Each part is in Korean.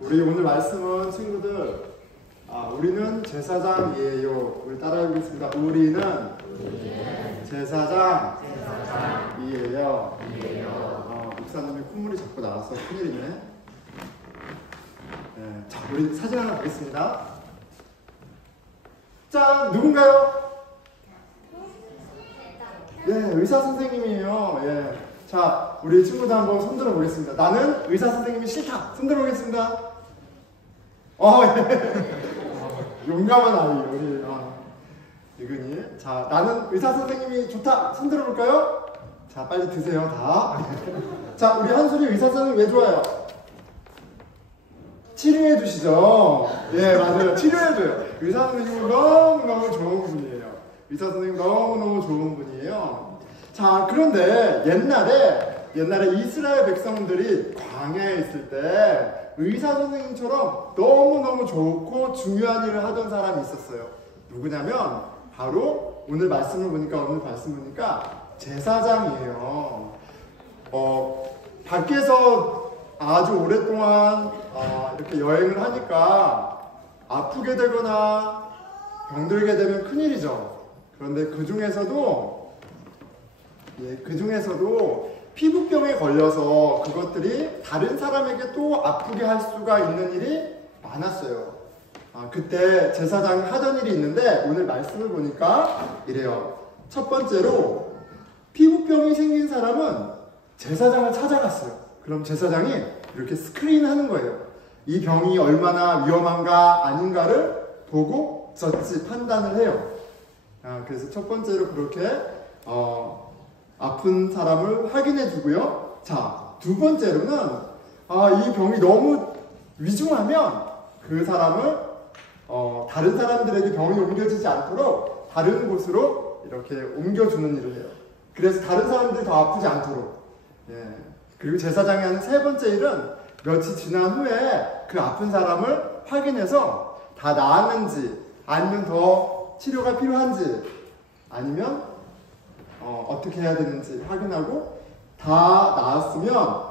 우리 오늘 말씀은 친구들, 우리는 제사장이에요. 우리 따라해보겠습니다. 우리는 제사장이에요. 목사님이 콧물이 자꾸 나와서 큰일이네. 네, 자, 우리 사진 하나 보겠습니다. 짠! 누군가요? 네, 의사 선생님이에요. 예. 자, 우리 친구들 한번 손들어 보겠습니다. 나는 의사 선생님이 싫다. 손들어 보겠습니다. 예. 용감한 아이, 우리 이근이. 자, 나는 의사 선생님이 좋다. 손들어 볼까요? 자, 빨리 드세요, 다. 자, 우리 한솔이 의사 선생님 왜 좋아요? 치료해 주시죠. 예, 맞아요. 치료해 줘요. 의사 선생님은 너무너무 좋은 분이에요. 의사 선생님 너무너무 좋은 분이에요. 자, 그런데 옛날에 이스라엘 백성들이 광야에 있을 때 의사 선생님처럼 너무너무 좋고 중요한 일을 하던 사람이 있었어요. 누구냐면 바로 오늘 말씀 보니까 제사장이에요. 밖에서 아주 오랫동안 이렇게 여행을 하니까 아프게 되거나 병들게 되면 큰일이죠. 그런데 그 중에서도 피부병에 걸려서 그것들이 다른 사람에게 또 아프게 할 수가 있는 일이 많았어요. 그때 제사장이 하던 일이 있는데 오늘 말씀을 보니까 이래요. 첫 번째로 피부병이 생긴 사람은 제사장을 찾아갔어요. 그럼 제사장이 이렇게 스크린하는 거예요. 이 병이 얼마나 위험한가 아닌가를 보고 저치 판단을 해요. 그래서 첫 번째로 그렇게 아픈 사람을 확인해 주고요. 자, 두 번째로는 이 병이 너무 위중하면 그 사람을 다른 사람들에게 병이 옮겨지지 않도록 다른 곳으로 이렇게 옮겨주는 일을 해요. 그래서 다른 사람들이 더 아프지 않도록. 예. 그리고 제사장이 하는 세 번째 일은 며칠 지난 후에 그 아픈 사람을 확인해서 다 나았는지 아니면 더 치료가 필요한지 아니면 어떻게 해야 되는지 확인하고 다 나았으면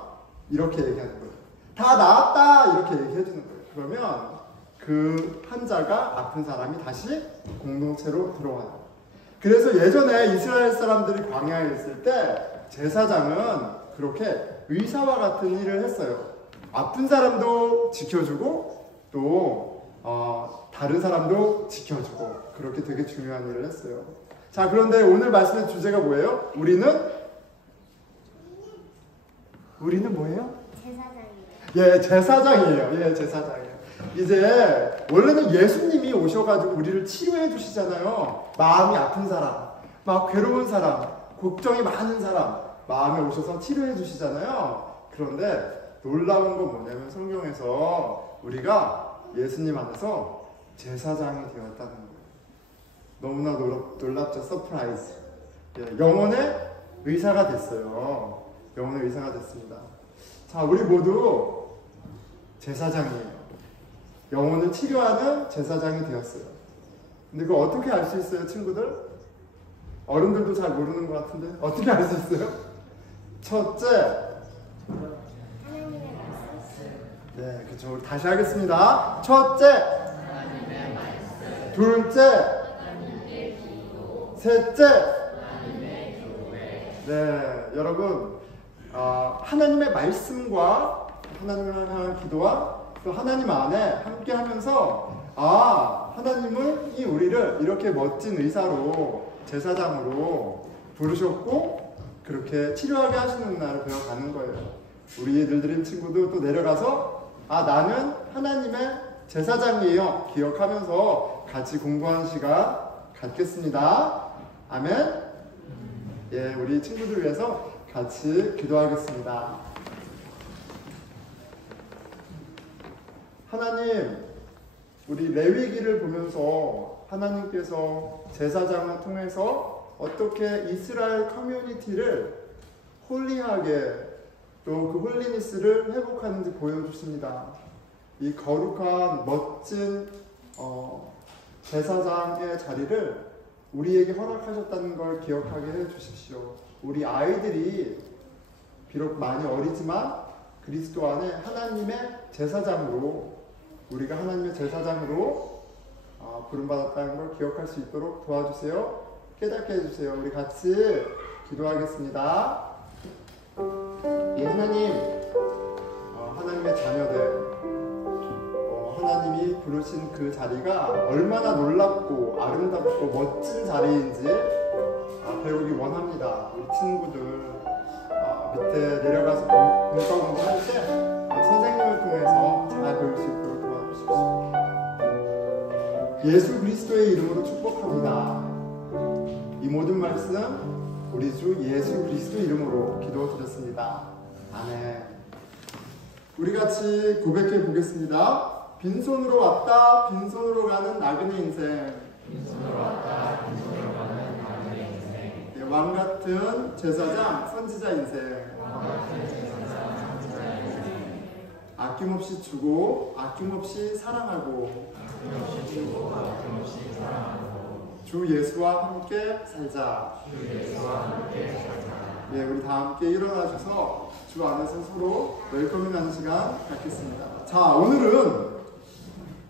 이렇게 얘기하는 거예요. 다 나았다 이렇게 얘기해 주는 거예요. 그러면 그 환자가 아픈 사람이 다시 공동체로 들어와요. 그래서 예전에 이스라엘 사람들이 광야에 있을 때 제사장은 그렇게 의사와 같은 일을 했어요. 아픈 사람도 지켜주고 또 다른 사람도 지켜주고 그렇게 되게 중요한 일을 했어요. 자, 그런데 오늘 말씀의 주제가 뭐예요? 우리는 뭐예요? 제사장이에요. 예, 제사장이에요. 예, 제사장이에요. 이제 원래는 예수님이 오셔가지고 우리를 치료해 주시잖아요. 마음이 아픈 사람, 막 괴로운 사람, 걱정이 많은 사람 마음에 오셔서 치료해 주시잖아요. 그런데 놀라운 건 뭐냐면 성경에서 우리가 예수님 안에서 제사장이 되었다는 거예요. 너무나 놀랍죠? 서프라이즈. 예, 영혼의 의사가 됐어요. 영혼의 의사가 됐습니다. 자, 우리 모두 제사장이에요. 영혼을 치료하는 제사장이 되었어요. 근데 그거 어떻게 알 수 있어요, 친구들? 어른들도 잘 모르는 것 같은데 어떻게 알 수 있어요? 첫째, 하나님의 말씀. 네, 그렇죠. 우리 다시 하겠습니다. 첫째, 둘째, 셋째, 네, 여러분, 하나님의 말씀과 하나님을 향한 기도와 또 하나님 안에 함께 하면서 하나님이 우리를 이렇게 멋진 의사로 제사장으로 부르셨고 그렇게 치료하게 하시는 날을 배워가는 거예요. 우리 애들들인 친구도 또 내려가서 나는 하나님의 제사장이에요 기억하면서 같이 공부하는 시간 갖겠습니다. 아멘. 예, 우리 친구들 위해서 같이 기도하겠습니다. 하나님, 우리 레위기를 보면서 하나님께서 제사장을 통해서 어떻게 이스라엘 커뮤니티를 홀리하게 또 그 홀리니스를 회복하는지 보여주십니다. 이 거룩한 멋진 제사장의 자리를 우리에게 허락하셨다는 걸 기억하게 해주십시오. 우리 아이들이 비록 많이 어리지만 그리스도 안에 하나님의 제사장으로 우리가 하나님의 제사장으로 부름받았다는 걸 기억할 수 있도록 도와주세요. 깨닫게 해주세요. 우리 같이 기도하겠습니다. 예, 하나님, 하나님의 자녀들, 하나님이 부르신 그 자리가 얼마나 놀랍고 아름답고 멋진 자리인지 배우기 원합니다. 우리 친구들 밑에 내려가서 문과 공부할 때 선생님을 통해서 잘 배울 수 있도록 도와주십시오. 예수 그리스도의 이름으로 축복합니다. 이 모든 말씀 우리 주 예수 그리스도 이름으로 기도드렸습니다. 아멘. 우리 같이 고백해 보겠습니다. 빈손으로 왔다 빈손으로 가는 나그네 인생. 빈손으로 왔다 빈손으로 가는 나그네 인생. 네, 왕같은 제사장 선지자 인생. 왕같은 제사장 선지자 인생. 아낌없이 주고 아낌없이 사랑하고 아낌없이 주고 아낌없이 사랑하고 주 예수와 함께 살자. 주 예수와 함께 살자. 네, 우리 다 함께 일어나셔서 주 안에서 서로 웰커밍하는 시간 갖겠습니다. 자, 오늘은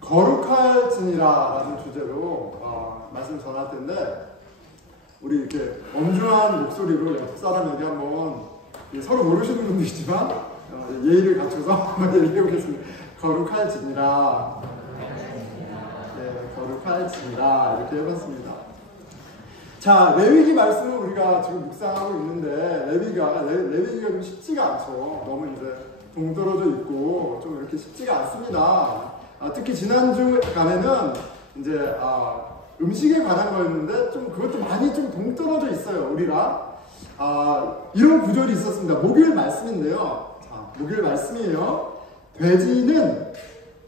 거룩할 진이라라는 주제로 말씀 전할 텐데, 우리 이렇게 엄중한 목소리로 옆 사람에게 한번 서로 모르시는 분들이지만 예의를 갖춰서 한번 얘기해 보겠습니다. 거룩할 진이라. 네, 거룩할 진이라 이렇게 해봤습니다. 자, 레위기 말씀을 우리가 지금 묵상하고 있는데 레위기가 좀 쉽지가 않죠. 너무 이제 동떨어져 있고 좀 이렇게 쉽지가 않습니다. 특히 지난주간에는 이제 음식에 관한 거였는데 좀 그것도 많이 좀 동떨어져 있어요, 우리랑. 이런 구절이 있었습니다. 목요일 말씀인데요. 자, 목요일 말씀이에요. 돼지는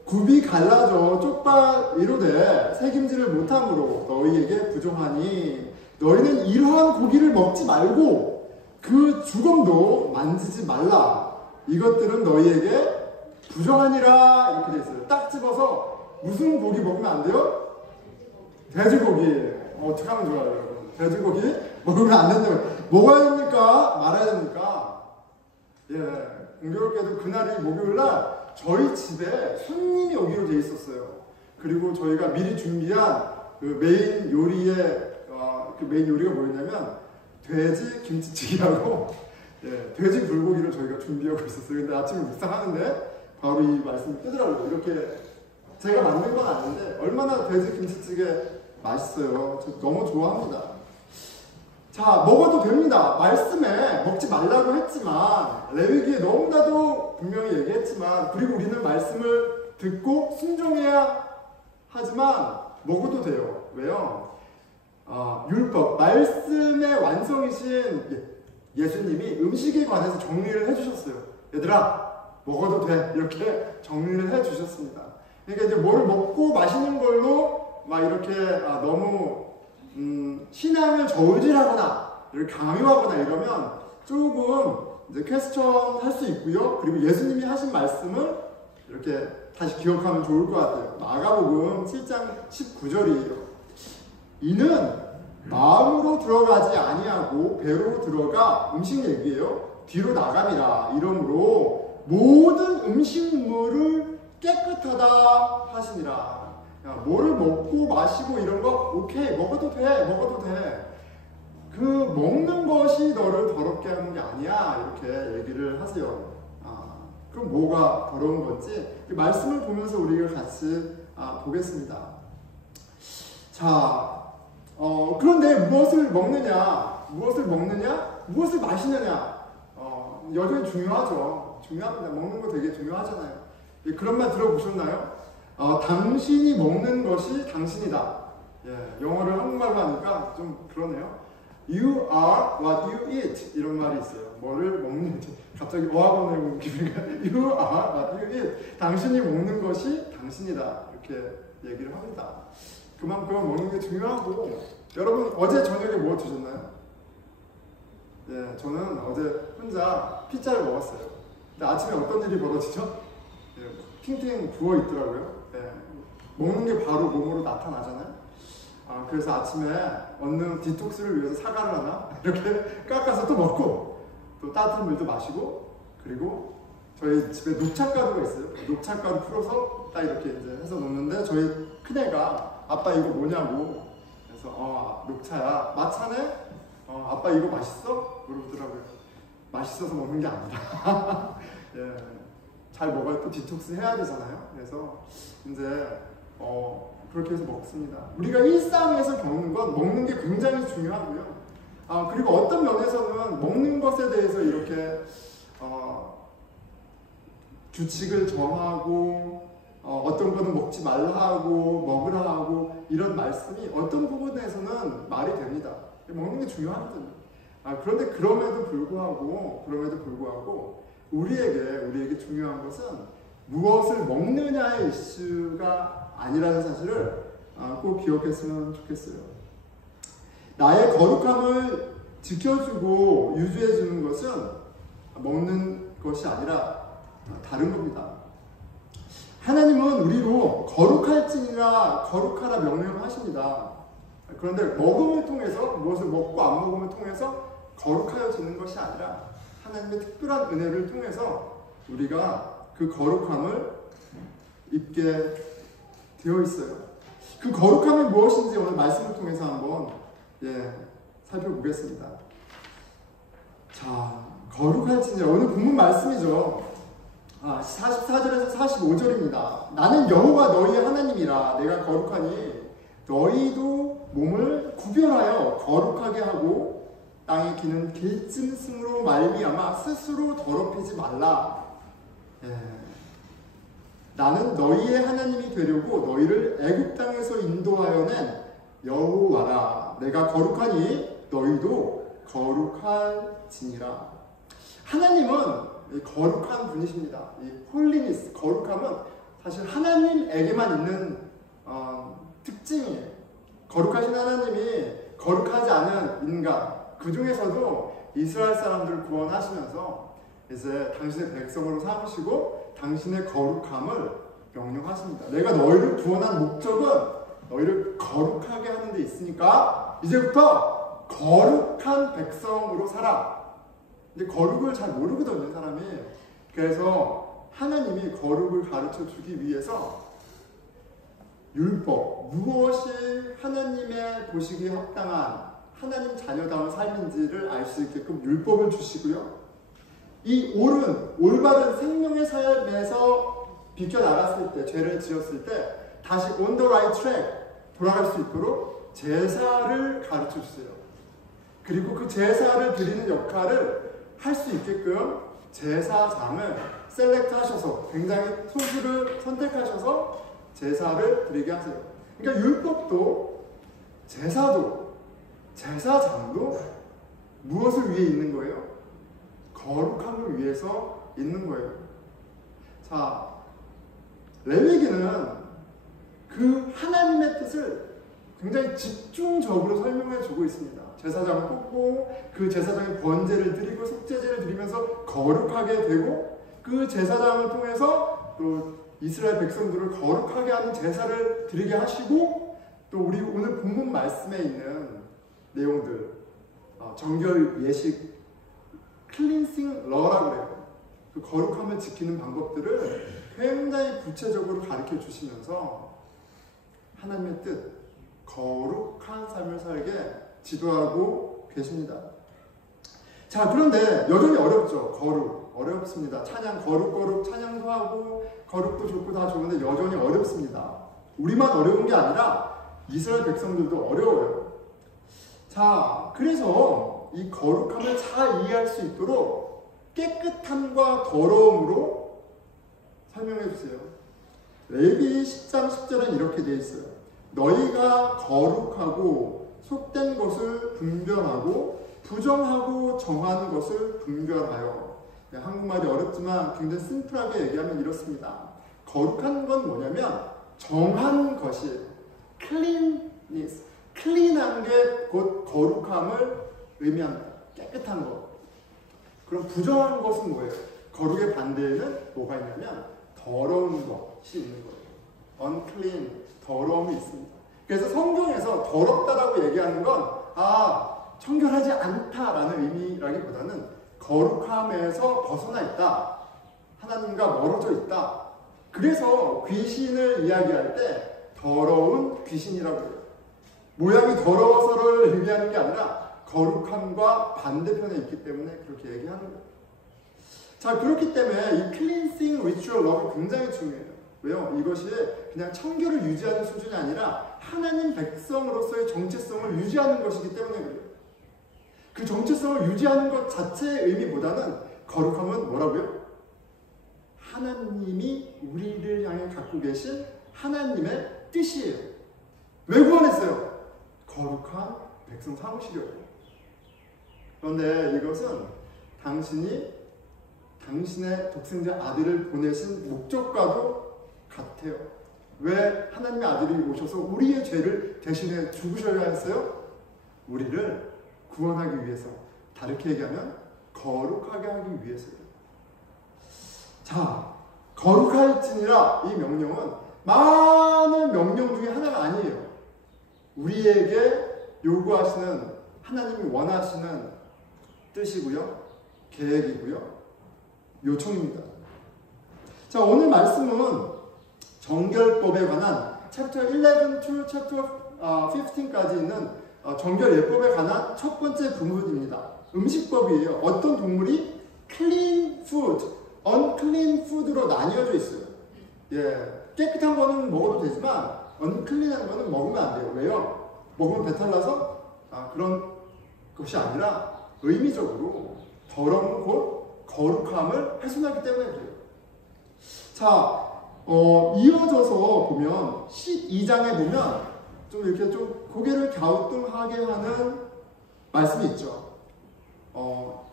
굽이 갈라져 쪽발 이루되 새김질을 못함으로 너희에게 부정하니 너희는 이러한 고기를 먹지 말고 그 주검도 만지지 말라. 이것들은 너희에게 부정하니라. 이렇게 돼 있어요. 딱 집어서 무슨 고기 먹으면 안 돼요? 돼지고기. 어떻게 하면 좋아요, 여러분? 돼지고기 먹으면 안 된다고. 먹어야 됩니까? 말아야 됩니까? 예, 공교롭게도 그날이 목요일날 저희 집에 손님이 오기로 돼 있었어요. 그리고 저희가 미리 준비한 그 메인 요리의 그 메인 요리가 뭐였냐면 돼지 김치찌개하고 예, 돼지 불고기를 저희가 준비하고 있었어요. 근데 아침에 묵상하는데 바로 이 말씀이 뜨더라고요. 이렇게 제가 만든 건 아닌데 얼마나 돼지 김치찌개 맛있어요. 저 너무 좋아합니다. 자, 먹어도 됩니다. 말씀에 먹지 말라고 했지만 레위기에 너무나도 분명히 얘기했지만, 그리고 우리는 말씀을 듣고 순종해야 하지만 먹어도 돼요. 왜요? 율법, 말씀의 완성이신 예수님이 음식에 관해서 정리를 해주셨어요. 얘들아, 먹어도 돼. 이렇게 정리를 해주셨습니다. 그러니까 이제 뭐를 먹고 마시는 걸로 막 이렇게 너무 신앙을 저울질하거나 이렇게 강요하거나 이러면 조금 이제 퀘스천 할 수 있고요. 그리고 예수님이 하신 말씀을 이렇게 다시 기억하면 좋을 것 같아요. 마가복음 7장 19절이에요. 이는 마음으로 들어가지 아니하고 배로 들어가, 음식 얘기예요. 뒤로 나감이라. 이러므로 모든 음식물을 깨끗하다 하시니라. 야, 뭐를 먹고 마시고 이런 거 오케이, 먹어도 돼, 먹어도 돼. 그 먹는 것이 너를 더럽게 하는 게 아니야. 이렇게 얘기를 하세요. 그럼 뭐가 더러운 건지 그 말씀을 보면서 우리가 같이 보겠습니다. 자, 그런데 무엇을 먹느냐, 무엇을 마시느냐, 여전히 중요하죠. 중요합니다. 먹는 거 되게 중요하잖아요. 그런 말 들어보셨나요? 당신이 먹는 것이 당신이다. 예, 영어를 한국말로 하니까 좀 그러네요. You are what you eat. 이런 말이 있어요. 뭐를 먹는지. 갑자기 어학원에 온 기분이가. You are what you eat. 당신이 먹는 것이 당신이다. 이렇게 얘기를 합니다. 그만큼 먹는 게 중요하고. 여러분 어제 저녁에 뭐 드셨나요? 예, 저는 어제 혼자 피자를 먹었어요. 근데 아침에 어떤 일이 벌어지죠? 예, 팅팅 부어 있더라고요. 예, 먹는 게 바로 몸으로 나타나잖아요. 그래서 아침에 얻는 디톡스를 위해서 사과를 하나 이렇게 깎아서 또 먹고, 또 따뜻한 물도 마시고, 그리고 저희 집에 녹차가루가 있어요. 녹차가루 풀어서 딱 이렇게 이제 해서 놓는데 저희 큰애가 아빠 이거 뭐냐고 그래서 녹차야. 마차네? 아빠 이거 맛있어? 물어보더라고요. 맛있어서 먹는 게 아니다. 예, 잘 먹어야 또 디톡스 해야 되잖아요. 그래서 이제 그렇게 해서 먹습니다. 우리가 일상에서 겪는 건 먹는 게 굉장히 중요하고요. 그리고 어떤 면에서는 먹는 것에 대해서 이렇게 규칙을 정하고 어떤 거는 먹지 말라 하고 먹으라 하고 이런 말씀이 어떤 부분에서는 말이 됩니다. 먹는 게 중요하거든요. 그런데 그럼에도 불구하고 우리에게 중요한 것은 무엇을 먹느냐의 이슈가 아니라는 사실을 꼭 기억했으면 좋겠어요. 나의 거룩함을 지켜주고 유지해주는 것은 먹는 것이 아니라 다른 겁니다. 하나님은 우리로 거룩할지니라 거룩하라 명령하십니다. 그런데 먹음을 통해서 무엇을 먹고 안 먹음을 통해서 거룩하여지는 것이 아니라 하나님의 특별한 은혜를 통해서 우리가 그 거룩함을 입게 되어 있어요. 그 거룩함이 무엇인지 오늘 말씀을 통해서 한번 살펴보겠습니다. 자, 거룩할지니라 오늘 본문 말씀이죠. 44절에서 45절입니다. 나는 여호와 너희의 하나님이라 내가 거룩하니 너희도 몸을 구별하여 거룩하게 하고 땅에 기는 길짐승으로 말미암아 스스로 더럽히지 말라. 나는 너희의 하나님이 되려고 너희를 애굽 땅에서 인도하여 낸 여호와라. 내가 거룩하니 너희도 거룩할지니라. 하나님은 거룩한 분이십니다. 이 홀리니스, 거룩함은 사실 하나님에게만 있는 특징이에요. 거룩하신 하나님이 거룩하지 않은 인간, 그 중에서도 이스라엘 사람들을 구원하시면서 이제 당신의 백성으로 삼으시고 당신의 거룩함을 명령하십니다. 내가 너희를 구원한 목적은 너희를 거룩하게 하는 데 있으니까 이제부터 거룩한 백성으로 살아. 근데 거룩을 잘 모르거든요, 사람이. 그래서 하나님이 거룩을 가르쳐 주기 위해서 율법, 무엇이 하나님의 보시기에 합당한 하나님 자녀다운 삶인지를 알 수 있게끔 율법을 주시고요. 이 올바른 생명의 삶에서 비껴나갔을 때, 죄를 지었을 때 다시 on the right track 돌아갈 수 있도록 제사를 가르쳐 주세요. 그리고 그 제사를 드리는 역할을 할 수 있게끔 제사장을 셀렉트 하셔서 굉장히 소수를 선택하셔서 제사를 드리게 하세요. 그러니까 율법도 제사도 제사장도 무엇을 위해 있는 거예요? 거룩함을 위해서 있는 거예요. 자, 레위기는 그 하나님의 뜻을 굉장히 집중적으로 설명해 주고 있습니다. 제사장을 뽑고 그 제사장의 번제를 드리고 속죄제를 드리면서 거룩하게 되고 그 제사장을 통해서 또 이스라엘 백성들을 거룩하게 하는 제사를 드리게 하시고 또 우리 오늘 본문 말씀에 있는 내용들 정결 예식 클린싱 러라고 그래요. 그 거룩함을 지키는 방법들을 굉장히 구체적으로 가르쳐 주시면서 하나님의 뜻 거룩한 삶을 살게 지도하고 계십니다. 자, 그런데 여전히 어렵죠. 거룩 어렵습니다. 찬양 거룩 찬양도 하고 거룩도 좋고 다 좋은데 여전히 어렵습니다. 우리만 어려운 게 아니라 이스라엘 백성들도 어려워요. 자, 그래서 이 거룩함을 잘 이해할 수 있도록 깨끗함과 더러움으로 설명해 주세요. 레위기 10장 10절은 이렇게 되어 있어요. 너희가 거룩하고 속된 것을 분별하고 부정하고 정하는 것을 분별하여. 한국말이 어렵지만 굉장히 심플하게 얘기하면 이렇습니다. 거룩한 건 뭐냐면 정한 것이 cleanness, 클린한 게 곧 거룩함을 의미합니다. 깨끗한 것. 그럼 부정한 것은 뭐예요? 거룩의 반대에는 뭐가 있냐면 더러운 것이 있는 거예요. unclean, 더러움이 있습니다. 그래서 성경에서 더럽다라고 얘기하는 건 청결하지 않다라는 의미라기보다는 거룩함에서 벗어나 있다 하나님과 멀어져 있다. 그래서 귀신을 이야기할 때 더러운 귀신이라고 해요. 모양이 더러워서를 의미하는 게 아니라 거룩함과 반대편에 있기 때문에 그렇게 얘기하는 거예요. 자, 그렇기 때문에 이 클린싱 리추얼 러브 굉장히 중요해요. 왜요? 이것이 그냥 청결을 유지하는 수준이 아니라 하나님 백성으로서의 정체성을 유지하는 것이기 때문에 그래요. 그 정체성을 유지하는 것 자체의 의미보다는 거룩함은 뭐라고요? 하나님이 우리를 향해 갖고 계신 하나님의 뜻이에요. 왜 구원했어요? 거룩한 백성 삼으시려고. 그런데 이것은 당신이 당신의 독생자 아들을 보내신 목적과도 같아요. 왜 하나님의 아들이 오셔서 우리의 죄를 대신해 죽으셔야 했어요? 우리를 구원하기 위해서. 다르게 얘기하면 거룩하게 하기 위해서요. 자, 거룩할지니라 이 명령은 많은 명령 중에 하나가 아니에요. 우리에게 요구하시는, 하나님이 원하시는 뜻이고요, 계획이고요, 요청입니다. 자, 오늘 말씀은 정결법에 관한 챕터 11 to 챕터 15까지 있는 정결 예법에 관한 첫 번째 부분입니다. 음식법이에요. 어떤 동물이 clean food, unclean food로 나뉘어져 있어요. 예, 깨끗한 거는 먹어도 되지만 unclean한 거는 먹으면 안 돼요. 왜요? 먹으면 배탈 나서 그런 것이 아니라 의미적으로 더러운 곳, 거룩함을 훼손하기 때문에 그래요. 자, 이어져서 보면 12장에 보면 좀 이렇게 좀 고개를 갸우뚱하게 하는 말씀이 있죠.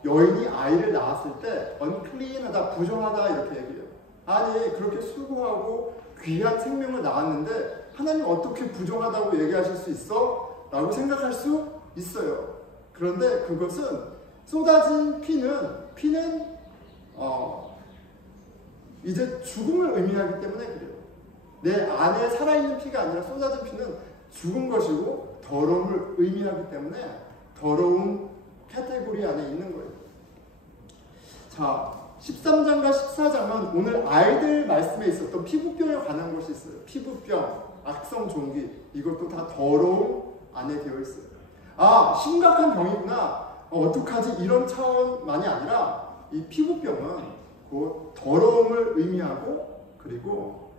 여인이 아이를 낳았을 때 unclean하다, 부정하다 이렇게 얘기해요. 아니, 그렇게 수고하고 귀한 생명을 낳았는데 하나님 어떻게 부정하다고 얘기하실 수 있어? 라고 생각할 수 있어요. 그런데 그것은 쏟아진 피는 이제 죽음을 의미하기 때문에 그래요. 내 안에 살아있는 피가 아니라 쏟아진 피는 죽은 것이고 더러움을 의미하기 때문에 더러운 카테고리 안에 있는 거예요. 자, 13장과 14장은 오늘 아이들 말씀에 있었던 피부병에 관한 것이 있어요. 피부병, 악성 종기, 이것도 다 더러움 안에 되어 있어요. 아, 심각한 병이구나. 어떡하지? 이런 차원만이 아니라 이 피부병은 곧 더러움을 의미하고 그리고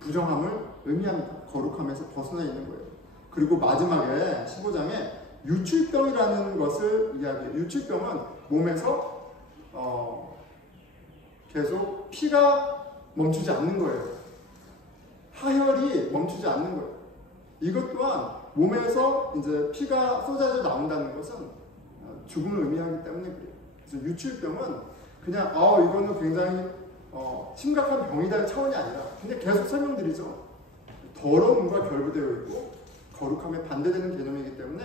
부정함을 의미합니다. 거룩함에서 벗어나 있는 거예요. 그리고 마지막에 15장에 유출병이라는 것을 이야기해요. 유출병은 몸에서 계속 피가 멈추지 않는 거예요. 하혈이 멈추지 않는 거예요. 이것 또한 몸에서 이제 피가 쏟아져 나온다는 것은 죽음을 의미하기 때문에 그래요. 그래서 유출병은 그냥 이거는 굉장히 심각한 병이다의 차원이 아니라 근데 계속 설명드리죠. 더러움과 결부되어 있고 거룩함에 반대되는 개념이기 때문에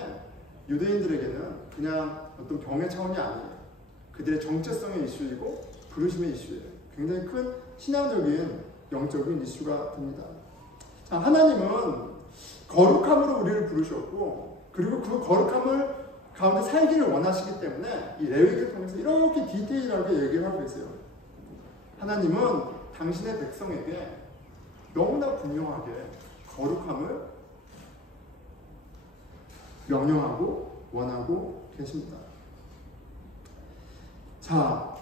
유대인들에게는 그냥 어떤 병의 차원이 아니에요. 그들의 정체성의 이슈이고 부르심의 이슈예요. 굉장히 큰 신앙적인 영적인 이슈가 됩니다. 자, 하나님은 거룩함으로 우리를 부르셨고 그리고 그 거룩함을 가운데 살기를 원하시기 때문에 이 레위기를 통해서 이렇게 디테일하게 얘기를 하고 계세요. 하나님은 당신의 백성에게 너무나 분명하게 거룩함을 명령하고 원하고 계십니다. 자,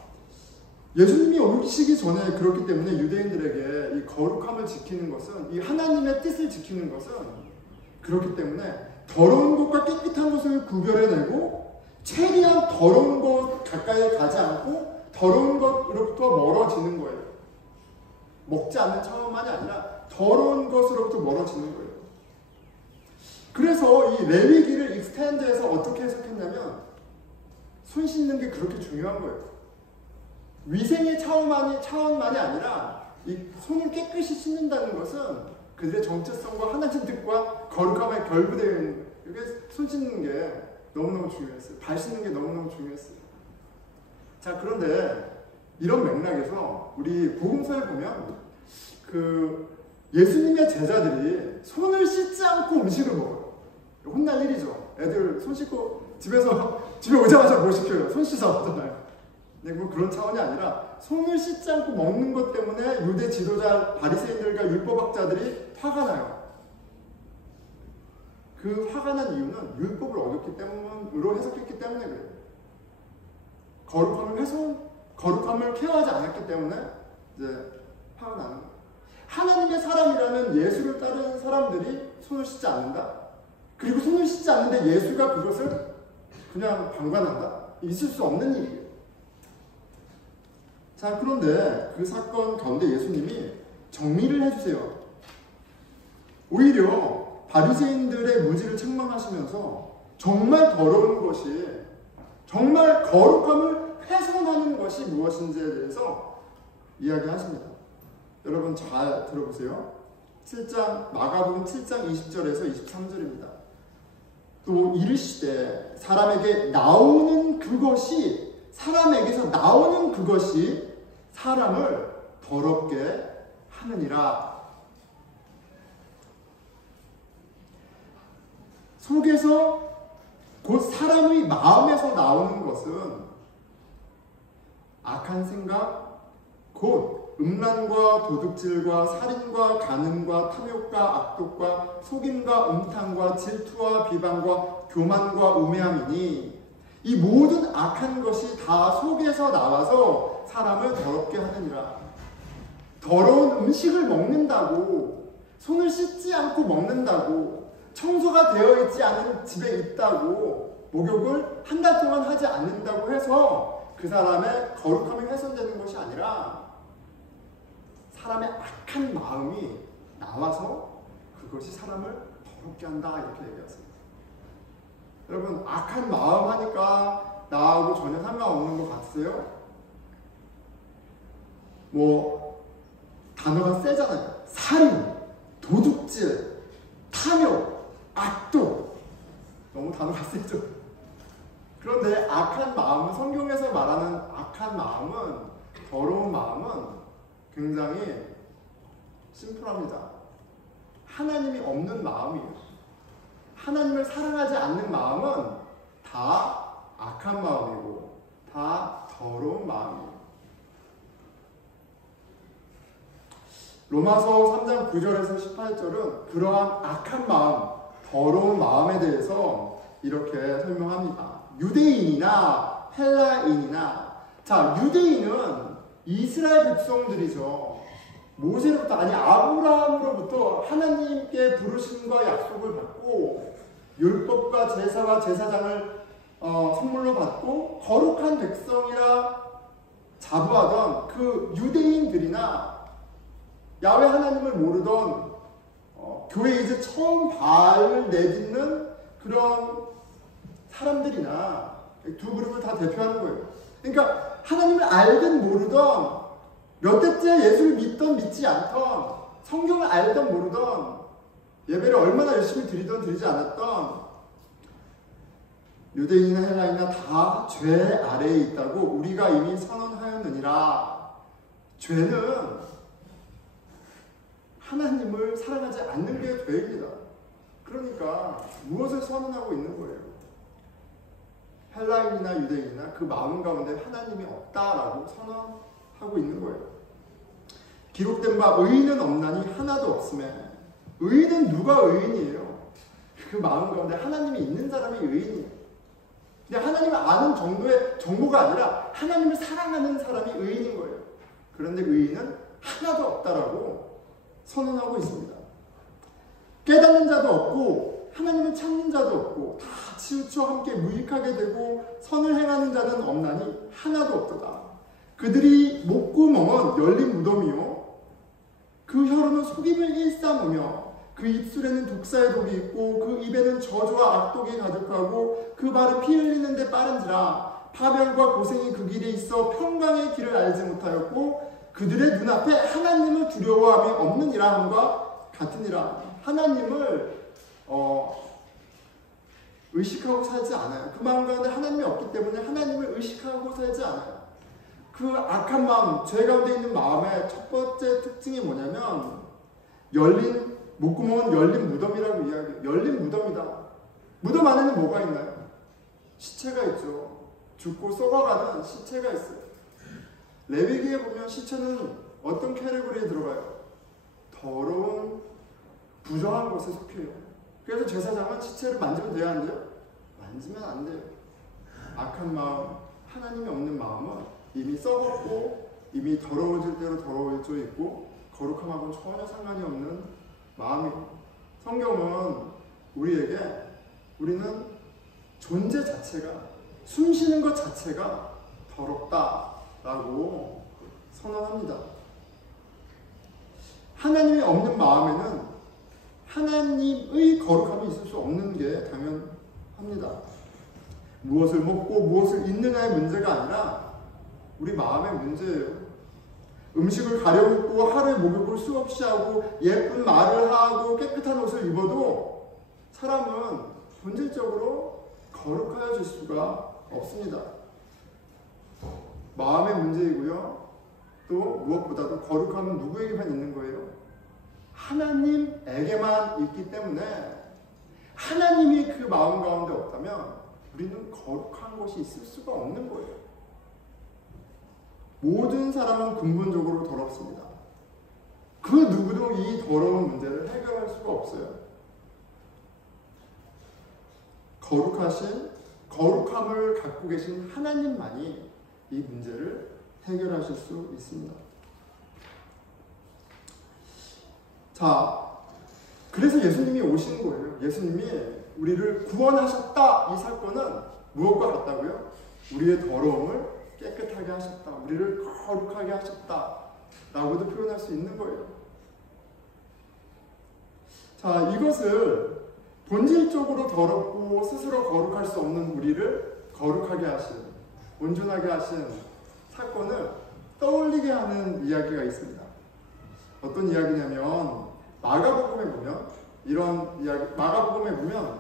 예수님이 오시기 전에 그렇기 때문에 유대인들에게 이 거룩함을 지키는 것은 이 하나님의 뜻을 지키는 것은 그렇기 때문에 더러운 것과 깨끗한 것을 구별해내고 최대한 더러운 것 가까이 가지 않고 더러운 것으로부터 멀어지는 거예요. 먹지 않는 차원만이 아니라 더러운 것으로부터 멀어지는 거예요. 그래서 이 레위기를 익스텐드해서 어떻게 해석했냐면 손 씻는 게 그렇게 중요한 거예요. 위생의 차원만이 아니라 이 손을 깨끗이 씻는다는 것은 그들의 정체성과 하나님 뜻과 거룩함에 결부되어 있는 거예요. 이게 손 씻는 게 너무너무 중요했어요. 발 씻는 게 너무너무 중요했어요. 자, 그런데 이런 맥락에서 우리 복음서에 보면 그 예수님의 제자들이 손을 씻지 않고 음식을 먹어요. 혼날 일이죠. 애들 손 씻고 집에 오자마자 뭐 시켜요? 손 씻어 하잖아요. 뭐 그런 차원이 아니라 손을 씻지 않고 먹는 것 때문에 유대 지도자 바리새인들과 율법학자들이 화가 나요. 그 화가 난 이유는 율법을 어겼기 때문으로 해석했기 때문에 그래요. 거룩함을 케어하지 않았기 때문에 이제 화가 나는 거예요. 하나님의 사람이라는 예수를 따르는 사람들이 손을 씻지 않는다? 그리고 손을 씻지 않는데 예수가 그것을 그냥 방관한다? 있을 수 없는 일이에요. 자, 그런데 그 사건 가운데 예수님이 정리를 해주세요. 오히려 바리새인들의 무지를 책망하시면서 정말 더러운 것이, 정말 거룩함을 훼손하는 것이 무엇인지에 대해서 이야기하십니다. 여러분 잘 들어보세요. 7장, 마가복음 7장 20절에서 23절입니다. 또 이르시되 사람에게서 나오는 그것이 사람을 더럽게 하느니라. 속에서 곧 사람의 마음에서 나오는 것은 악한 생각, 곧 음란과 도둑질과 살인과 간음과 탐욕과 악독과 속임과 음탕과 질투와 비방과 교만과 우매함이니 이 모든 악한 것이 다 속에서 나와서 사람을 더럽게 하느니라. 더러운 음식을 먹는다고, 손을 씻지 않고 먹는다고, 청소가 되어 있지 않은 집에 있다고, 목욕을 한 달 동안 하지 않는다고 해서 그 사람의 거룩함이 훼손되는 것이 아니라 사람의 악한 마음이 나와서 그것이 사람을 더럽게 한다, 이렇게 얘기했습니다. 여러분, 악한 마음 하니까 나하고 전혀 상관없는 것 같으세요? 뭐 단어가 세잖아요. 살인, 도둑질, 탐욕, 악독. 너무 단어가 세죠. 그런데 악한 마음은, 성경에서 말하는 악한 마음은, 더러운 마음은 굉장히 심플합니다. 하나님이 없는 마음이에요. 하나님을 사랑하지 않는 마음은 다 악한 마음이고 다 더러운 마음이에요. 로마서 3장 9절에서 18절은 그러한 악한 마음, 더러운 마음에 대해서 이렇게 설명합니다. 유대인이나 헬라인이나, 자, 유대인은 이스라엘 백성들이죠. 모세로부터, 아니 아브라함으로부터 하나님께 부르심과 약속을 받고 율법과 제사와 제사장을 선물로 받고 거룩한 백성이라 자부하던 그 유대인들이나 야훼 하나님을 모르던 교회에 이제 처음 발을 내딛는 그런 사람들이나 두 그룹을 다 대표하는 거예요. 그러니까 하나님을 알든 모르던, 몇 대째 예수를 믿던 믿지 않던, 성경을 알던 모르던, 예배를 얼마나 열심히 드리던 드리지 않았던 유대인이나 헬라인이나 다 죄 아래에 있다고 우리가 이미 선언하였느니라. 죄는 하나님을 사랑하지 않는 게 죄입니다. 그러니까 무엇을 선언하고 있는 거예요? 헬라인이나 유대인이나 그 마음 가운데 하나님이 없다라고 선언하고 있는 거예요. 기록된 바 의인은 없나니 하나도 없음에. 의인은 누가 의인이에요? 그 마음 가운데 하나님이 있는 사람이 의인이에요. 근데 하나님을 아는 정도의 정보가 아니라 하나님을 사랑하는 사람이 의인인 거예요. 그런데 의인은 하나도 없다라고 선언하고 있습니다. 깨닫는 자도 없고 하나님을 찾는 자도 없고 다 치우쳐 함께 무익하게 되고 선을 행하는 자는 없나니 하나도 없도다. 그들이 목구멍은 열린 무덤이요 그 혀로는 속임을 일삼으며 그 입술에는 독사의 독이 있고 그 입에는 저주와 악독이 가득하고 그 발은 피 흘리는 데 빠른지라 파멸과 고생이 그 길에 있어 평강의 길을 알지 못하였고 그들의 눈앞에 하나님을 두려워함이 없느니라 함과 같으니라. 하나님을 의식하고 살지 않아요. 그 마음 가운데 하나님이 없기 때문에 하나님을 의식하고 살지 않아요. 그 악한 마음, 죄 가운데 있는 마음의 첫 번째 특징이 뭐냐면 목구멍은 열린 무덤이라고 이야기해요. 열린 무덤이다. 무덤 안에는 뭐가 있나요? 시체가 있죠. 죽고 썩어가는 시체가 있어요. 레위기에 보면 시체는 어떤 캐리고리에 들어가요? 더러운 부정한 것에 속해요. 그래서 제사장은 시체를 만지면 돼야 안 돼요? 만지면 안 돼요. 악한 마음, 하나님이 없는 마음은 이미 썩었고 이미 더러워질 대로 더러워져 있고 거룩함하고는 전혀 상관이 없는 마음이에요. 성경은 우리는 존재 자체가, 숨 쉬는 것 자체가 더럽다라고 선언합니다. 하나님이 없는 마음에는 하나님의 거룩함이 있을 수 없는 게 당연합니다. 무엇을 먹고 무엇을 잊느냐의 문제가 아니라 우리 마음의 문제예요. 음식을 가려먹고 하루에 목욕을 수없이 하고 예쁜 말을 하고 깨끗한 옷을 입어도 사람은 본질적으로 거룩해질 수가 없습니다. 마음의 문제이고요. 또 무엇보다도 거룩함은 누구에게만 있는 거예요? 하나님에게만 있기 때문에 하나님이 그 마음 가운데 없다면 우리는 거룩한 것이 있을 수가 없는 거예요. 모든 사람은 근본적으로 더럽습니다. 그 누구도 이 더러운 문제를 해결할 수가 없어요. 거룩함을 갖고 계신 하나님만이 이 문제를 해결하실 수 있습니다. 자, 그래서 예수님이 오신 거예요. 예수님이 우리를 구원하셨다. 이 사건은 무엇과 같다고요? 우리의 더러움을 깨끗하게 하셨다. 우리를 거룩하게 하셨다. 라고도 표현할 수 있는 거예요. 자, 이것을 본질적으로 더럽고 스스로 거룩할 수 없는 우리를 거룩하게 하신, 온전하게 하신 사건을 떠올리게 하는 이야기가 있습니다. 어떤 이야기냐면 마가복음에 보면 이런 이야기, 마가복음에 보면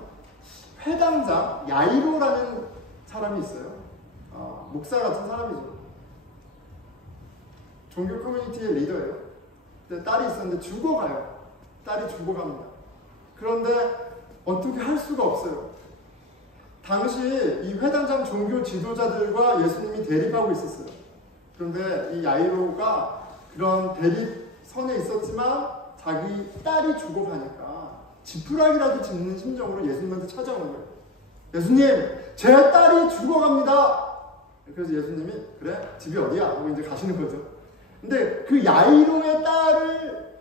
회당장 야이로라는 사람이 있어요. 목사 같은 사람이죠. 종교 커뮤니티의 리더예요. 근데 딸이 있었는데 죽어가요. 딸이 죽어갑니다. 그런데 어떻게 할 수가 없어요. 당시 이 회당장 종교 지도자들과 예수님이 대립하고 있었어요. 그런데 이 야이로가 그런 대립선에 있었지만 자기 딸이 죽어가니까 지푸라기라도 짚는 심정으로 예수님한테 찾아오는 거예요. 예수님, 제 딸이 죽어갑니다. 그래서 예수님이 그래? 집이 어디야? 하고 이제 가시는 거죠. 근데 그 야이로의 딸을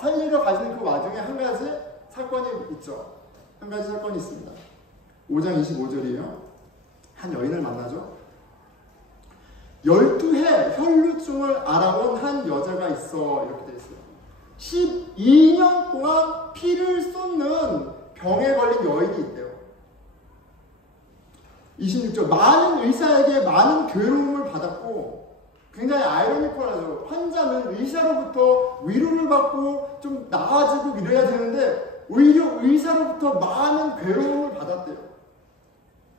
살리러 가시는 그 와중에 한 가지 사건이 있죠. 한 가지 사건이 있습니다. 5장 25절이에요. 한 여인을 만나죠. 12해 혈루증을 앓아온 한 여자가 있어. 이렇게 되어 있어요. 12년 동안 피를 쏟는 병에 걸린 여인이 있대요. 26절, 많은 의사에게 많은 괴로움을 받았고, 굉장히 아이러니컬하죠. 환자는 의사로부터 위로를 받고 좀 나아지고 이래야 되는데 오히려 의사로부터 많은 괴로움을 받았대요.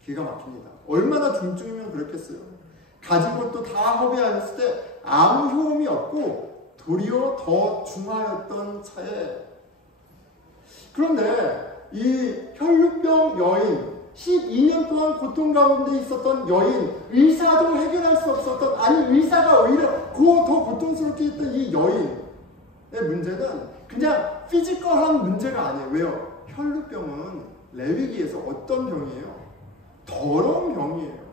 기가 막힙니다. 얼마나 중증이면 그랬겠어요. 가진 것도 다 허비하였을 때 아무 효험이 없고 도리어 더 중하였던 차에, 그런데 이 혈루병 여인, 12년 동안 고통 가운데 있었던 여인, 의사도 해결할 수 없었던, 아니 의사가 오히려 더 고통스럽게 했던 이 여인의 문제는 그냥 피지컬한 문제가 아니에요. 왜요? 혈루병은 레위기에서 어떤 병이에요? 더러운 병이에요.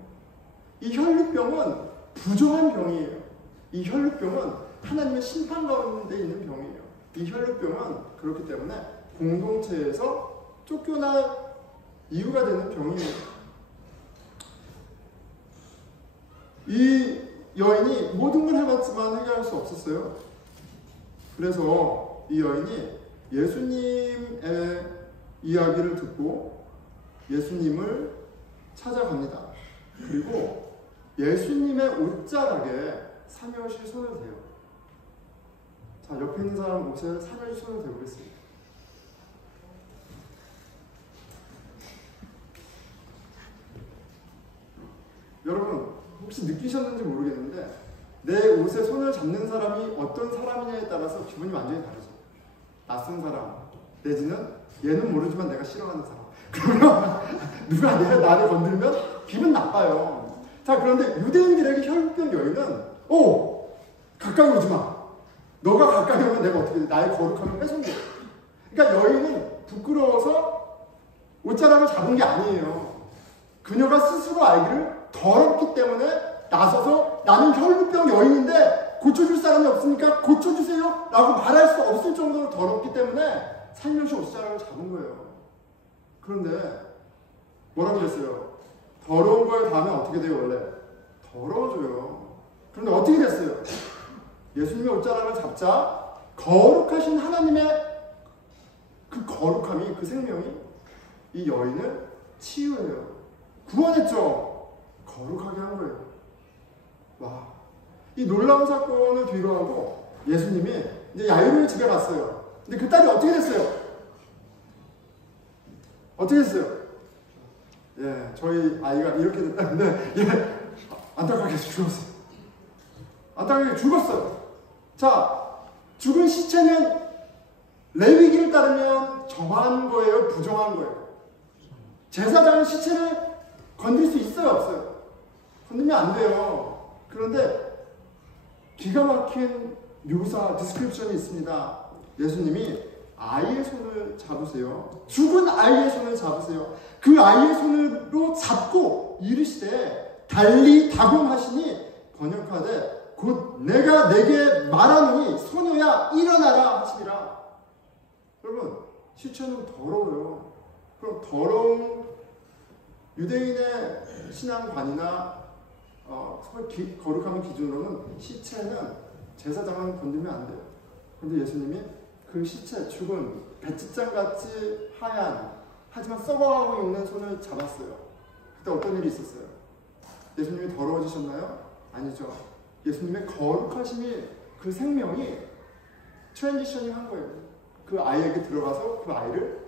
이 혈루병은 부정한 병이에요. 이 혈루병은 하나님의 심판 가운데 있는 병이에요. 이 혈루병은 그렇기 때문에 공동체에서 쫓겨날 이유가 되는 병이에요. 이 여인이 모든 걸 해봤지만 해결할 수 없었어요. 그래서 이 여인이 예수님의 이야기를 듣고 예수님을 찾아갑니다. 그리고 예수님의 옷자락에 삼여시 손을 대요. 자, 옆에 있는 사람 옷에 삼여시 손을 대보겠습니다. 여러분 혹시 느끼셨는지 모르겠는데 내 옷에 손을 잡는 사람이 어떤 사람이냐에 따라서 기분이 완전히 다르죠. 낯선 사람 내지는 얘는 모르지만 내가 싫어하는 사람. 그러면 누가 나를 건들면 기분 나빠요. 자, 그런데 유대인들에게 혈루병 여인은 가까이 오지 마. 너가 가까이 오면 내가 어떻게 돼? 나의 거룩함을 뺏은 거야. 그러니까 여인은 부끄러워서 옷자락을 잡은 게 아니에요. 그녀가 스스로 알기를 더럽기 때문에 나서서 나는 혈루병 여인인데 고쳐줄 사람이 없으니까 고쳐주세요 라고 말할 수 없을 정도로 더럽기 때문에 살며시 옷자락을 잡은 거예요. 그런데 뭐라고 그랬어요? 더러운 거에 닿으면 어떻게 돼요? 원래 더러워져요. 그런데 어떻게 됐어요? 예수님의 옷자락을 잡자 거룩하신 하나님의 그 거룩함이, 그 생명이 이 여인을 치유해요. 구원했죠. 거룩하게 한 거예요. 와, 이 놀라운 사건을 뒤로 하고 예수님이 이제 야이로의 집에 갔어요. 근데 그 딸이 어떻게 됐어요? 어떻게 됐어요? 예, 저희 아이가 이렇게 됐다는데, 안타깝게 죽었어요. 안타깝게 죽었어요. 자, 죽은 시체는 레위기를 따르면 정한 거예요? 부정한 거예요? 제사장은 시체를 건들 수 있어요? 없어요? 건들면 안 돼요. 그런데 기가 막힌 묘사, 디스크립션이 있습니다. 예수님이 아이의 손을 잡으세요. 죽은 아이의 손을 잡으세요. 그 아이의 손으로 잡고 이르시되 달리 다공하시니 번역하되 곧 내가 내게 말하노니 소녀야 일어나라 하시니라. 여러분, 시체는 더러워요. 그럼 더러운 유대인의 신앙관이나 거룩함의 기준으로는 시체는 제사장은 건들면 안 돼요. 그런데 예수님이 그 시체, 죽은 배지장같이 하얀 하지만 썩어가고 있는 손을 잡았어요. 그때 어떤 일이 있었어요? 예수님이 더러워지셨나요? 아니죠. 예수님의 거룩하심이, 그 생명이 트랜지셔닝 한 거예요. 그 아이에게 들어가서 그 아이를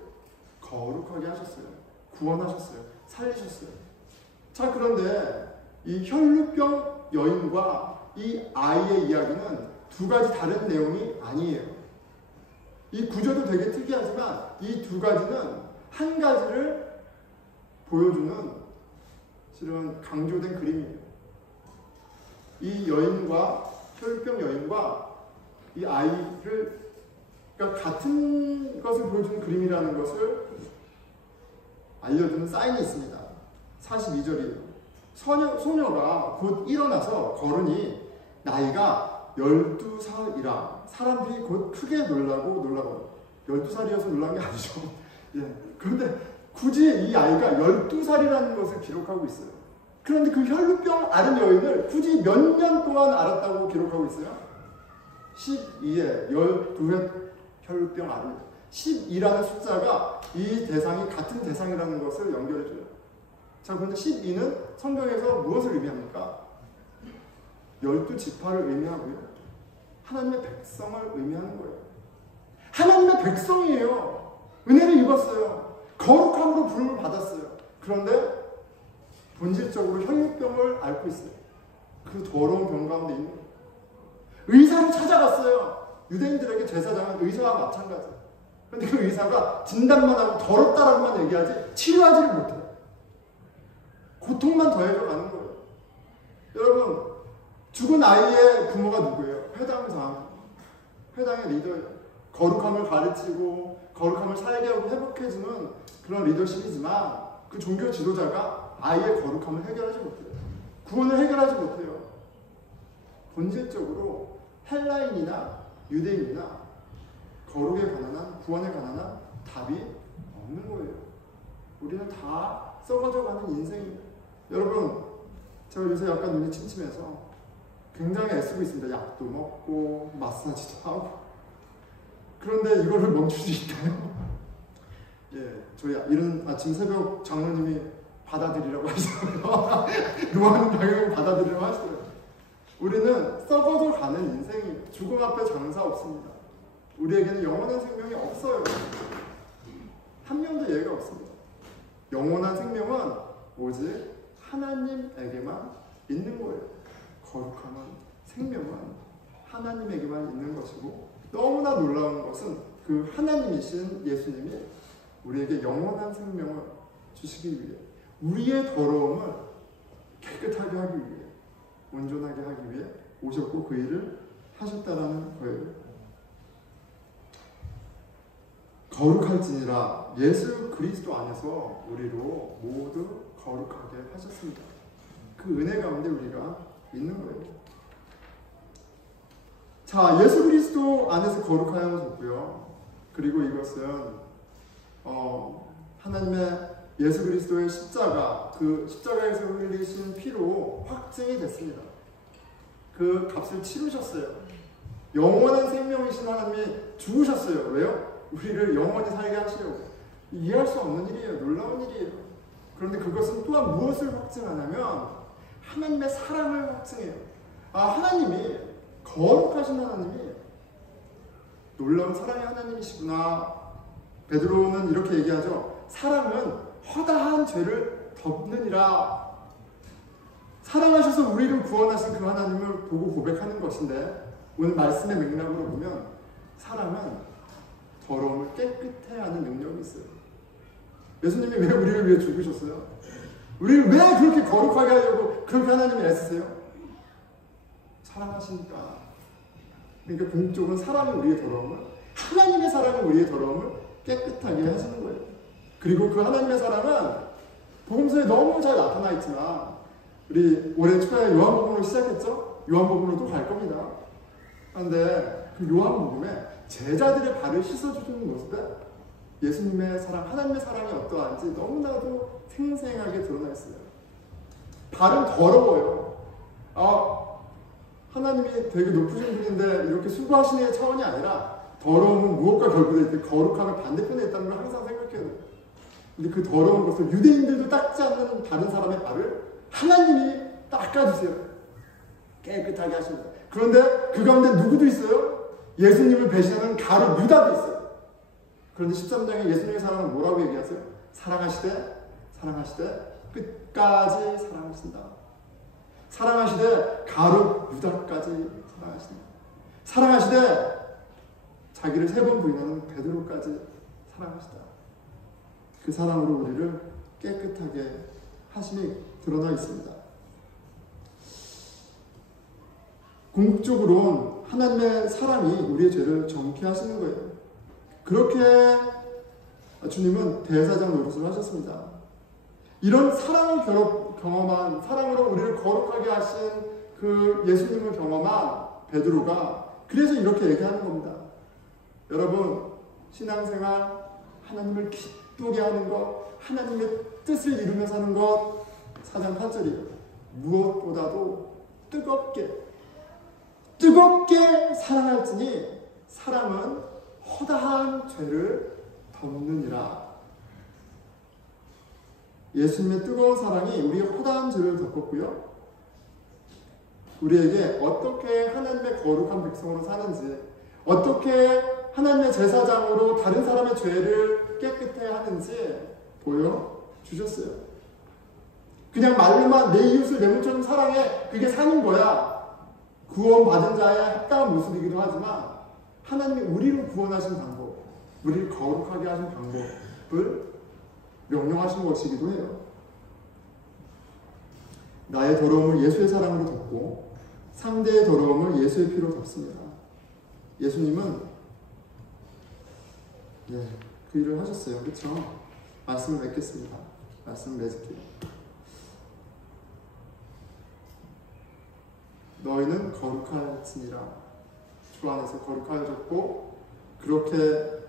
거룩하게 하셨어요. 구원하셨어요. 살리셨어요. 자, 그런데 이 혈루병 여인과 이 아이의 이야기는 두 가지 다른 내용이 아니에요. 이 구조도 되게 특이하지만 이 두 가지는 한 가지를 보여주는 실은 강조된 그림이에요. 이 여인과, 혈루병 여인과 이 아이를, 그러니까 같은 것을 보여주는 그림이라는 것을 알려주는 사인이 있습니다. 42절이에요. 소녀가 곧 일어나서 걸으니 나이가 12살이라. 사람들이 곧 크게 놀라고 12살이어서 놀란 게 아니죠. 예. 그런데 굳이 이 아이가 12살이라는 것을 기록하고 있어요. 그런데 그 혈루병 앓은 여인을 굳이 몇 년 동안 앓았다고 기록하고 있어요? 12에 12회 혈루병 앓은 12라는 숫자가 이 대상이 같은 대상이라는 것을 연결해줘요. 자, 그런데 12는 성경에서 무엇을 의미합니까? 12지파를 의미하고요. 하나님의 백성을 의미하는 거예요. 하나님의 백성이에요. 은혜를 입었어요. 거룩함으로 부름을 받았어요. 그런데 본질적으로 혈루병을 앓고 있어요. 그 더러운 병 가운데 있는 거예요. 의사를 찾아갔어요. 유대인들에게 제사장은 의사와 마찬가지예요. 그런데 그 의사가 진단만 하고 더럽다라고만 얘기하지 치료하지를 못해요. 고통만 더해져 가는 거예요. 여러분, 죽은 아이의 부모가 누구예요? 회당장. 회당의 리더예요. 거룩함을 가르치고 거룩함을 살게 하고 회복해주는 그런 리더십이지만 그 종교 지도자가 아이의 거룩함을 해결하지 못해요. 구원을 해결하지 못해요. 본질적으로 헬라인이나 유대인이나 거룩에 관한, 구원에 관한 답이 없는 거예요. 우리는 다 썩어져 가는 인생이에요. 여러분, 제가 요새 약간 눈이 침침해서 굉장히 애쓰고 있습니다. 약도 먹고 마사지도 하고. 그런데 이거를 멈출 수 있나요? 예, 저희 이런 아침 새벽 장로님이 받아들이라고 하시더라고요. 노하는 방향을 받아들이라고 하시더라고요. 우리는 썩어져 가는 인생이에요. 죽음 앞에 장사 없습니다. 우리에게는 영원한 생명이 없어요. 한 명도 예외가 없습니다. 영원한 생명은 오직 하나님에게만 있는 거예요. 거룩함은, 생명은 하나님에게만 있는 것이고, 너무나 놀라운 것은 그 하나님이신 예수님이 우리에게 영원한 생명을 주시기 위해, 우리의 더러움을 깨끗하게 하기 위해, 온전하게 하기 위해 오셨고 그 일을 하셨다라는 거예요. 거룩할지니라 예수 그리스도 안에서 우리로 모두 거룩하게 하셨습니다. 그 은혜 가운데 우리가 있는 거예요. 자, 예수 그리스도 안에서 거룩하여졌고요. 그리고 이것은 하나님의 예수 그리스도의 십자가, 그 십자가에서 흘리신 피로 확증이 됐습니다. 그 값을 치르셨어요. 영원한 생명이신 하나님이 죽으셨어요. 왜요? 우리를 영원히 살게 하시려고. 이해할 수 없는 일이에요. 놀라운 일이에요. 그런데 그것은 또한 무엇을 확증하냐면 하나님의 사랑을 확증해요. 하나님이 거룩하신 하나님이 놀라운 사랑의 하나님이시구나. 베드로는 이렇게 얘기하죠. 사랑은 허다한 죄를 덮느니라. 사랑하셔서 우리를 구원하신 그 하나님을 보고 고백하는 것인데, 오늘 말씀의 맥락으로 보면 사랑은 더러움을 깨끗해 하는 능력이 있어요. 예수님이 왜 우리를 위해 죽으셨어요? 우리를 왜 그렇게 거룩하게 하려고 그렇게 하나님을 애쓰세요? 사랑하시니까. 그러니까 궁극적으로는 사랑이 우리의 더러움을, 하나님의 사랑은 우리의 더러움을 깨끗하게 하시는 거예요. 그리고 그 하나님의 사랑은 복음서에 너무 잘 나타나 있지만, 우리 올해 초에 요한복음으로 시작했죠? 요한복음으로 또 갈 겁니다. 그런데 그 요한복음에 제자들의 발을 씻어주는 모습에 예수님의 사랑, 하나님의 사랑이 어떠한지 너무나도 생생하게 드러나 있어요. 발은 더러워요. 하나님이 되게 높으신 분인데 이렇게 수고하시는 차원이 아니라 더러움은 무엇과 결부되어 있고 거룩함의 반대편에 있다는 걸 항상 생각해야 돼요. 근데 그 더러운 것을 유대인들도 닦지 않는 다른 사람의 발을 하나님이 닦아주세요. 깨끗하게 하십니다. 그런데 그 가운데 누구도 있어요? 예수님을 배신하는 가룟 유다도 있어요. 그런데 13장에 예수님의 사랑은 뭐라고 얘기하세요? 사랑하시되 끝까지 사랑하신다. 사랑하시되 가룟 유다까지 사랑하신다. 사랑하시되 자기를 3번 부인하는 베드로까지 사랑하시다. 그 사랑으로 우리를 깨끗하게 하심이 드러나 있습니다. 궁극적으로는 하나님의 사랑이 우리의 죄를 정케 하시는 거예요. 그렇게 주님은 대사장 노릇을 하셨습니다. 이런 사랑을 경험한, 사랑으로 우리를 거룩하게 하신 그 예수님을 경험한 베드로가 그래서 이렇게 얘기하는 겁니다. 여러분, 신앙생활, 하나님을 기쁘게 하는 것, 하나님의 뜻을 이루며 사는 것, 4장 8절이에요. 무엇보다도 뜨겁게 사랑할지니 사랑은 허다한 죄를 덮느니라. 예수님의 뜨거운 사랑이 우리의 허다한 죄를 덮었고요. 우리에게 어떻게 하나님의 거룩한 백성으로 사는지, 어떻게 하나님의 제사장으로 다른 사람의 죄를 깨끗해 하는지 보여주셨어요. 그냥 말로만 내 이웃을 내 몸처럼 사랑해, 그게 사는 거야. 구원받은 자의 합당한 모습이기도 하지만 하나님이 우리를 구원하신 방법, 우리를 거룩하게 하신 방법을 명령하신 것이기도 해요. 나의 더러움을 예수의 사랑으로 덮고 상대의 더러움을 예수의 피로 덮습니다. 예수님은 그 일을 하셨어요. 그렇죠? 말씀을 맺겠습니다. 말씀을 맺을게요. 너희는 거룩할지니라. 주 안에서 거룩하여졌고, 그렇게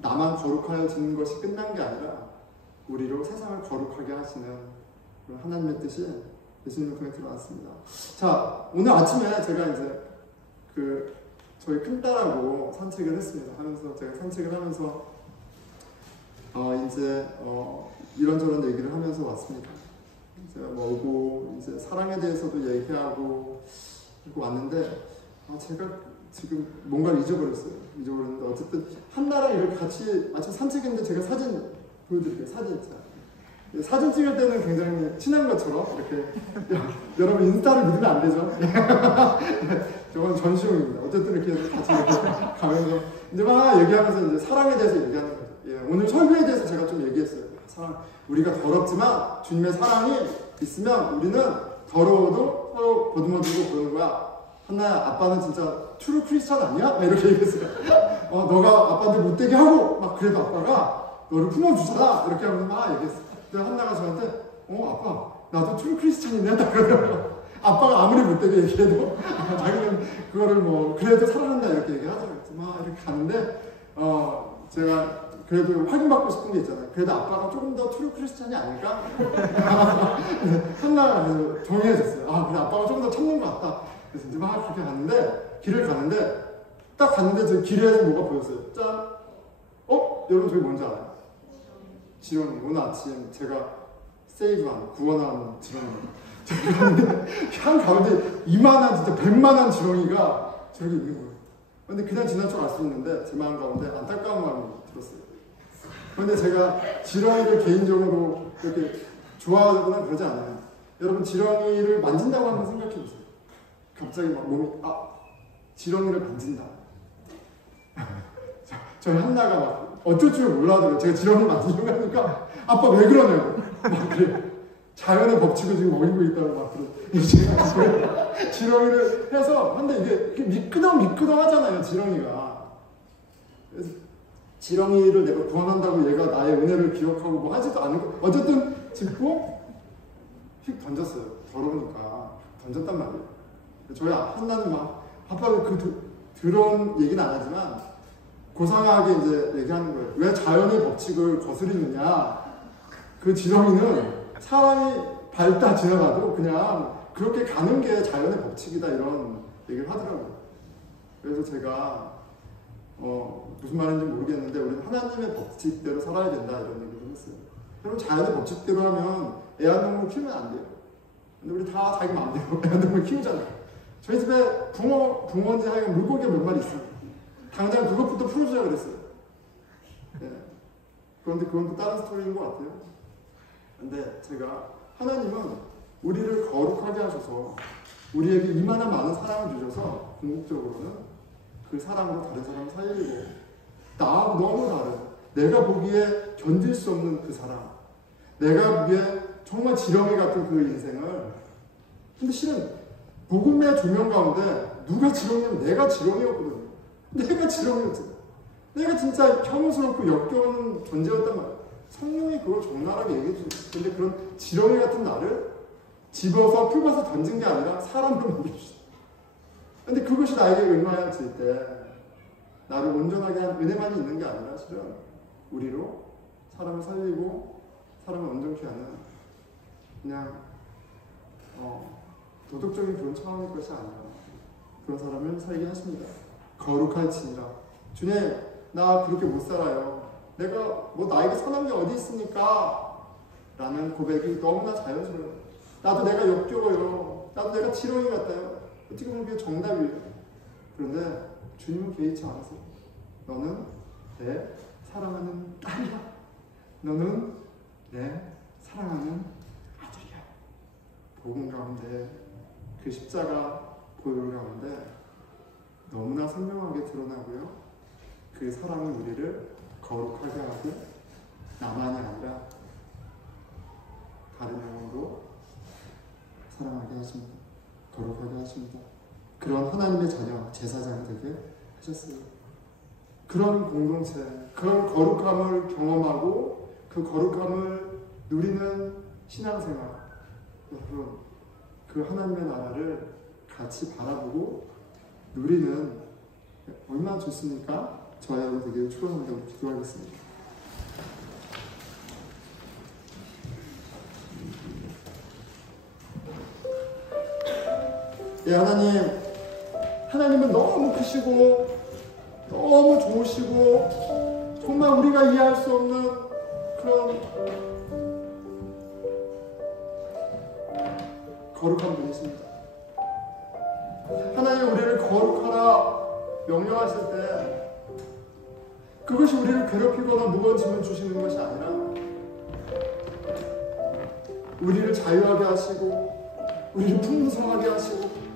나만 거룩하여지는 것이 끝난 게 아니라 우리로 세상을 거룩하게 하시는 하나님의 뜻이 예수님을 통해 드러났습니다. 자, 오늘 아침에 제가 이제 저희 큰딸하고 산책을 했습니다. 제가 산책을 하면서 이제 이런저런 얘기를 하면서 왔습니다. 이제 오고 이제 사랑에 대해서도 얘기하고 그리고 왔는데 제가 지금 뭔가를 잊어버렸는데 어쨌든 한나랑 이렇게 같이 마침 산책했는데 제가 사진 보여드릴게요. 사진 찍을 때는 굉장히 친한 것처럼 이렇게 여러분 인스타를 믿으면 안 되죠. 저건 전시용입니다. 어쨌든 이렇게 같이 가면서 이제 막 얘기하면서 이제 사랑에 대해서 얘기하는 거죠. 오늘 설교에 대해서 제가 좀 얘기했어요. 사랑, 우리가 더럽지만 주님의 사랑이 있으면 우리는 더러워도 서로 보듬어주고 그러는 거야. 한나야, 아빠는 진짜 트루 크리스찬 아니야? 막 이렇게 얘기했어요. 너가 아빠한테 못되게 하고 막 그래도 아빠가 너를 품어주잖아. 이렇게 하면서 막 얘기했어. 근데 한나가 저한테 아빠 나도 트루 크리스찬이네. 딱 그러더라고요. 아빠가 아무리 못되게 얘기해도 자기는 그거를 뭐 그래도 사랑한다 이렇게 얘기하더라고요. 막 이렇게 가는데 제가 그래도 확인받고 싶은 게 있잖아요. 그래도 아빠가 조금 더 트루 크리스찬이 아닐까? 한나가 그래서 동의해줬어요. 그래 아빠가 조금 더 참는 것 같다. 그래서 이제 막 그렇게 갔는데 길을 가는데 딱 갔는데 저 길에서 뭐가 보였어요. 짠! 여러분 저기 뭔지 알아요? 지렁이. 오늘 아침 제가 구원한 지렁이. 저기 갔는데 한 가운데 이만한 진짜 100만한 지렁이가 저기 있는 거예요. 근데 그냥 지난 척 알 수 있는데 제 마음 가운데 안타까운 마음이 들었어요. 그런데 제가 지렁이를 개인적으로 그렇게 좋아하거나 그러지 않아요. 여러분 지렁이를 만진다고 한번 생각해 보세요. 갑자기 막 몸이 지렁이를 만진다. 저희 한나가 막 어쩔 줄 몰라도 제가 지렁이를 만지려고 하니까 아빠 왜 그러냐고 막 그래요. 자연의 법칙을 지금 어기고 있다고 막 그래요. 지렁이를 해서 근데 이게 미끄덩하잖아요 지렁이가. 그래서 지렁이를 내가 구원한다고 얘가 나의 은혜를 기억하고 뭐 하지도 않고 어쨌든 짚고 휙 던졌어요. 더러우니까 던졌단 말이에요. 저희 한나는 막 아빠가 들어온 얘기는 안 하지만 고상하게 이제 얘기하는 거예요. 왜 자연의 법칙을 거스리느냐. 그 지렁이는 사람이 밟다 지나가도 그냥 그렇게 가는 게 자연의 법칙이다 이런 얘기를 하더라고요. 그래서 제가 무슨 말인지 모르겠는데 우리는 하나님의 법칙대로 살아야 된다 이런 얘기를 했어요. 여러분 자연의 법칙대로 하면 애완동물 키우면 안 돼요. 근데 우리 다 자기 마음대로 애완동물 키우잖아요. 저희 집에 붕어인지 하여간 물고기가 몇 마리 있어요. 당장 그것부터 풀어주자 그랬어요. 네. 그런데 그건 또 다른 스토리인 것 같아요. 근데 제가 하나님은 우리를 거룩하게 하셔서 우리에게 이만한 많은 사랑을 주셔서 궁극적으로는 그 사랑으로 다른 사람을 살리고 나하고 너무 다른 내가 보기에 견딜 수 없는 그 사랑, 내가 보기에 정말 지렁이 같은 그 인생을. 근데 실은 복음의 조명 가운데 누가 지렁이냐면 내가 지렁이였거든요. 내가 지렁이였잖아. 내가 진짜 혐오스럽고 역겨운 존재였단 말이야. 성령이 그걸 적나라하게 얘기해 주셨어. 근데 그런 지렁이 같은 나를 집어서 품어서 던진 게 아니라 사람으로 만들어주셨어. 근데 그것이 나에게 은혜하실 때 나를 온전하게 한 은혜만이 있는 게 아니라 실은 우리로 사람을 살리고 사람을 온전케 하는 그냥 도덕적인 그런 차원의 것이 아니라 그런 사람을 살게 하십니다. 거룩할지니라. 주님, 나 그렇게 못 살아요. 내가 뭐 나에게 선한 게 어디 있습니까? 라는 고백이 너무나 자연스러워요. 나도 내가 역겨워요. 나도 내가 지렁이 같아요. 어떻게 보면 그게 정답이에요. 그런데 주님은 개의치 않으세요. 너는 내 사랑하는 딸이야. 너는 내 사랑하는 아들이야. 복음 가운데 그 십자가 보혈 가운데 너무나 선명하게 드러나고요. 그 사랑은 우리를 거룩하게 하고 나만이 아니라 다른 영혼도 사랑하게 하십니다. 거룩하게 하십니다. 그런 하나님의 자녀, 제사장이 되게 하셨어요. 그런 공동체, 그런 거룩함을 경험하고 그 거룩함을 누리는 신앙생활. 여러분, 그 하나님의 나라를 같이 바라보고 누리는 얼마나 좋습니까? 저와 여러분 되게 축원한다고 기도하겠습니다. 예, 하나님은 너무 크시고 너무 좋으시고 정말 우리가 이해할 수 없는 그런 거룩한 분이십니다. 하나님 우리를 거룩하라 명령하실 때 그것이 우리를 괴롭히거나 무거운 짐을 주시는 것이 아니라 우리를 자유하게 하시고 우리를 풍성하게 하시고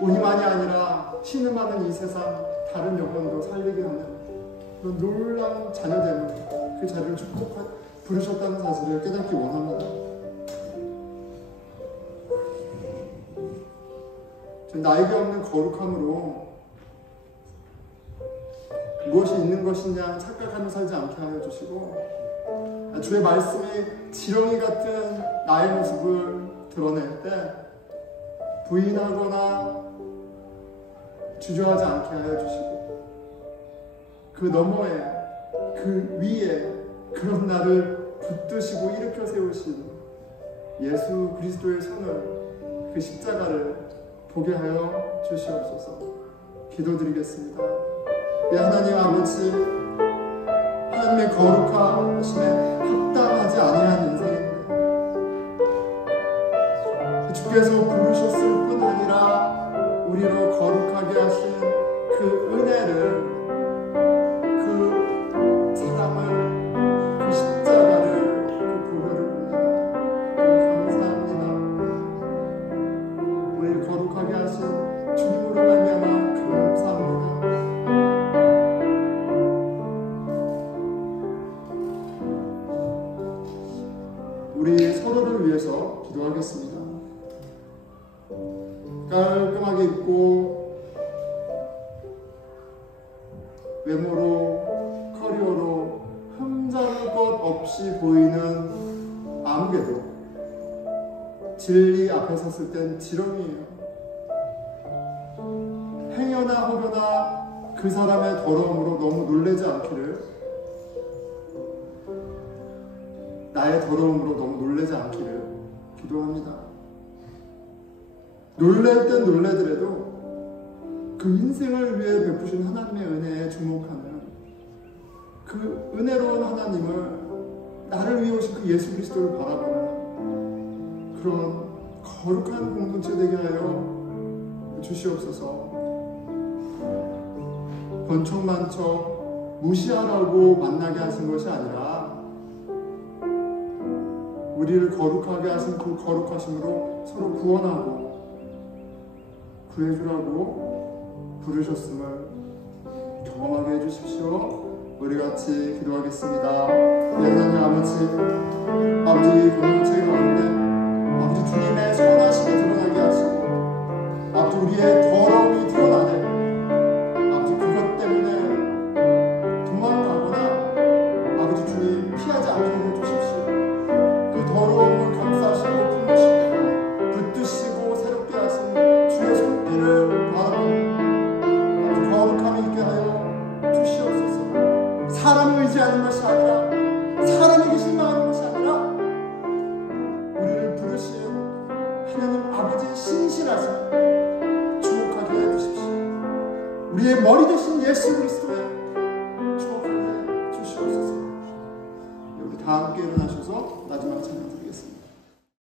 우리만이 아니라 신음하는 이 세상 다른 영혼도 살리게 하는 그런 놀라운 자녀됨을 그 자리를 부르셨다는 사실을 깨닫기 원합니다. 나에게 없는 거룩함으로 무엇이 있는 것이냐 착각하며 살지 않게 하여 주시고, 주의 말씀이 지렁이 같은 나의 모습을 드러낼 때 부인하거나 주저하지 않게 하여 주시고, 그 너머에 그 위에 그런 나를 붙드시고 일으켜 세우신 예수 그리스도의 손을, 그 십자가를 보게 하여 주시옵소서. 기도드리겠습니다. 하나님 아버지, 하나님의 거룩하심에 합당하지 아니한 인생인데 주께서 부르셨을 뿐 아니라 우리를 거룩하게 하신 그 은혜를, 그 사랑을, 그 십자가를, 그 보혈을 보내라. 감사합니다. 우리를 거룩하게 하신 주님으로 말미암아 감사합니다. 우리 서로를 위해서 기도하겠습니다. 깔끔하게 입고 외모로, 커리어로 흠잡을 것 없이 보이는 아무개도 진리 앞에 섰을 땐 지렁이에요. 행여나 혹여나 그 사람의 더러움으로 너무 놀라지 않기를, 나의 더러움으로 너무 놀라지 않기를 기도합니다. 놀랄 땐 놀라더라도 그 인생을 위해 베푸신 하나님의 은혜에 주목하는 그 은혜로운 하나님을, 나를 위해 오신 그 예수 그리스도를 바라보는 그런 거룩한 공동체 되게 하여 주시옵소서. 번쩍만쩍 무시하라고 만나게 하신 것이 아니라 우리를 거룩하게 하신 그 거룩하심으로 서로 구원하고 구해주라고 부르셨음을 경험하게 해주십시오. 우리 같이 기도하겠습니다. 하나님 아버지 공동체 가운데 아버지 주님의 선하심이 드러나게 하시고, 아버지 우리의 더러움이 드러나네, 아버지 그것 때문에 도망가거나 아버지 주님 피하지 않게 해주십시오. 그 더러움을 감싸시고 품으시고 붙드시고 새롭게 하신 주의 손길을 바라보는 아주 거룩함이 있게 하여 주시옵소서. 사람을 의지하는 것이 아니라, 사람에게 실망하는 것이 아니라 우리를 부르신 하나님 아버지의 신실하심 주목하게 해주십시오. 우리의 머리 되신 예수 그리스도에 주목하게 해주시옵소서. 여기 다 함께 일어나셔서